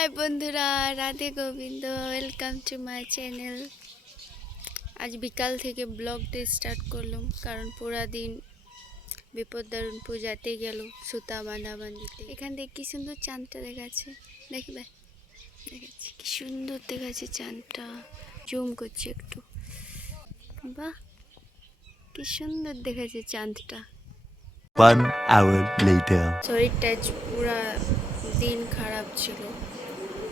High বন্ধুরা, Radhe Govind, welcome to my channel. আজ বিকাল থেকে ব্লগটা স্টার্ট করলাম, কারণ পুরা দিন বিপদদারুণ পূজাতে গেল সুতা বাঁধাবাঁধিতে। এখান থেকে কি সুন্দর চাঁদটা দেখাচ্ছে, দেখবে দেখাচ্ছি কি সুন্দর দেখাচ্ছে চাঁদটা। জুম করছি একটু, বাহ কি সুন্দর দেখাচ্ছে চাঁদটা। 1 hour later. শরীরটা আজ পুরা দিন খারাপ ছিল,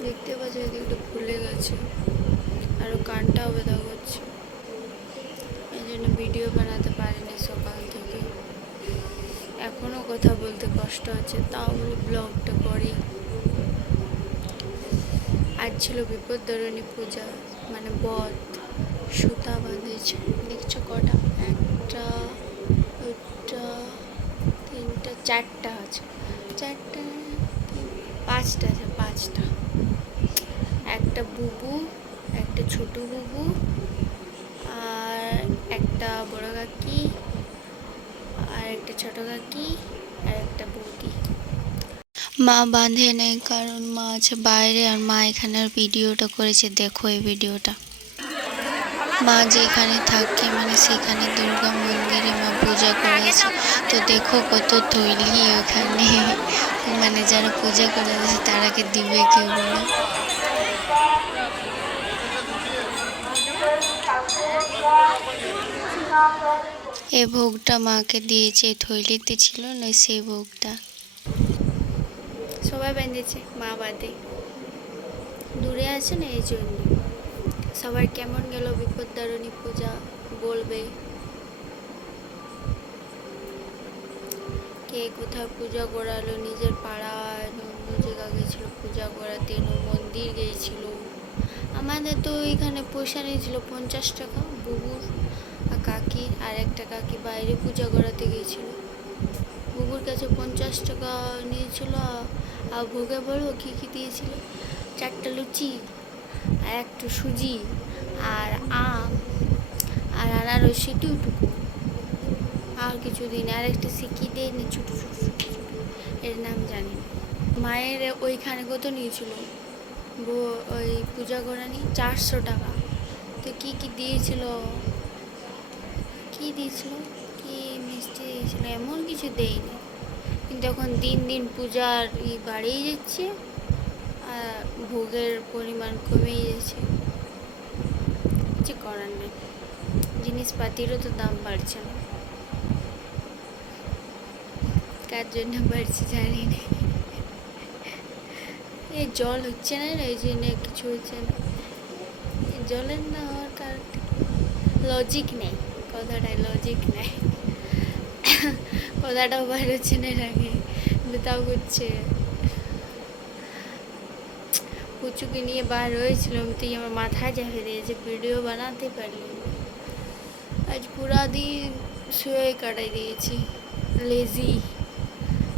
দেখতে পাচ্ছি একটু ফুলে গেছে, আরও কানটাও ব্যথা করছে। এই জন্য ভিডিও বানাতে পারিনি সকাল থেকে। এখনও কথা বলতে কষ্ট হচ্ছে, তাও বলি ব্লগটা করি। আজ ছিল বিপদদারিণী পূজা, মানে বধ, সুতা বাঁধেছে। দেখছো কটা? একটা, দুটা, তিনটা, চারটা আছে, চারটা, পাঁচটা আছে, পাঁচটা। একটা বুবু, একটা ছোট বুবু, আর একটা বড় কাকি, আর একটা ছোট কাকি, আর একটা বৌদি। মা বাঁধে নেই, কারণ মা আছে বাইরে, আর মা এখানের ভিডিওটা করেছে। দেখো এই ভিডিওটা। মা যেখানে থাকে, মানে সেখানে দুর্গা মন্দিরে মা পূজা করেছে। তো দেখো কত তৈরি ওখানে, মানে যারা পূজা করে তারাকে দিবে কেউ বলে। এই ভোগটা মাকে দিয়েছে, থৈলিতে ছিল না সেই ভোগটা। সবাই বেঁধেছে, মা বাদে। দূরে আছে না, এই জন্য। সবার কেমন গেল বিপদদারিণী পূজা বলবে। কে কোথায় পূজা করালো, নিজের পাড়ায় অন্য জায়গা গেছিল পূজা করাতে, মন্দির গিয়েছিল। আমাদের তো এখানে পয়সা নিয়েছিল 50 টাকা বুবুর আর কাকির, আর একটা কাকি বাইরে পূজা করাতে গিয়েছিল। বুবুর কাছে 50 টাকা নিয়েছিল, আর ভোগে বলবো কী কী দিয়েছিল? 4টা লুচি, আর একটু সুজি, আর আম, আর আনারসি টুকটুকু, আর কিছু দিন আর একটা সিকি দেয় না, ছোটো ছোটো ছোটো, এর নাম জানি না। মায়ের ওইখানে কত নিয়েছিল ওই পূজা করানি? 400 টাকা। তো কী কী দিয়েছিল, কী দিয়েছিল, কি মিষ্টি দিয়েছিল, এমন কিছু দেয়নি। কিন্তু এখন দিন দিন পূজার বাড়িয়ে যাচ্ছে, আর ভোগের পরিমাণ কমেই যাচ্ছে। কিছু করার নেই, জিনিসপাতিরও তো দাম বাড়ছে না। কার জন্য বাড়ছে জানি না। এই জল হচ্ছে না, এই জন্য কিছু হচ্ছে না। জলের না হওয়ার কারণ লজিক নেই, কথাটায় লজিক নেই। কথাটাও বার হচ্ছে না এর আগে, কিন্তু তাও করছে। পুচুকে নিয়ে বার হয়েছিলাম, তুই আমার মাথায় চাপে দিয়েছে, ভিডিও বানাতে পারলি। আজ পুরা দিন শুয়ে কাটাই দিয়েছি। Lazy,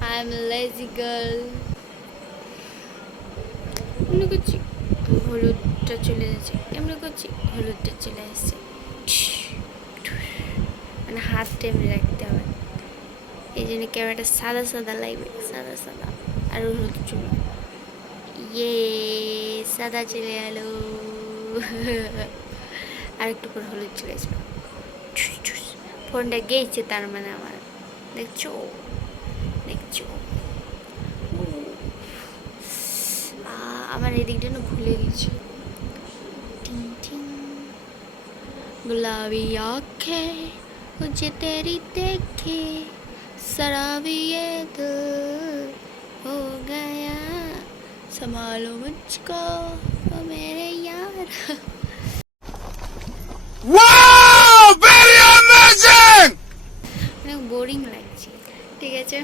I am lazy girl. এমনি করছি, হলুদটা চলে যাচ্ছে, এমনি করছি, হলুদটা চলে আসছে। মানে হাতটা এমনি রাখতে হবে, এই জন্য ক্যামেরাটা সাদা সাদা লাগবে, সাদা সাদা। আর হলুদ চুল, ইয়ে সাদা চলে এলো। আর একটু পর হলুদ চলে আসবে। ফোনটা গেছে তার মানে আমার, দেখছো দেখছো। আমার এদিকটা না ভুলে গেছি। गुलाबी आँखें मुझे तेरी देखे, शराबी ये दिल हो गया, संभालो मुझको ओ मेरे यार। Wow! Very amazing! অনেক বোরিং লাগছে। ঠিক আছে,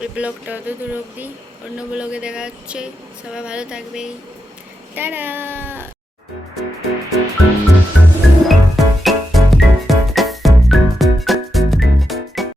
ওই ব্লগটা অত দূর অবধি, অন্য ব্লগে দেখা হচ্ছে। সবাই ভালো থাকবে, টাটা।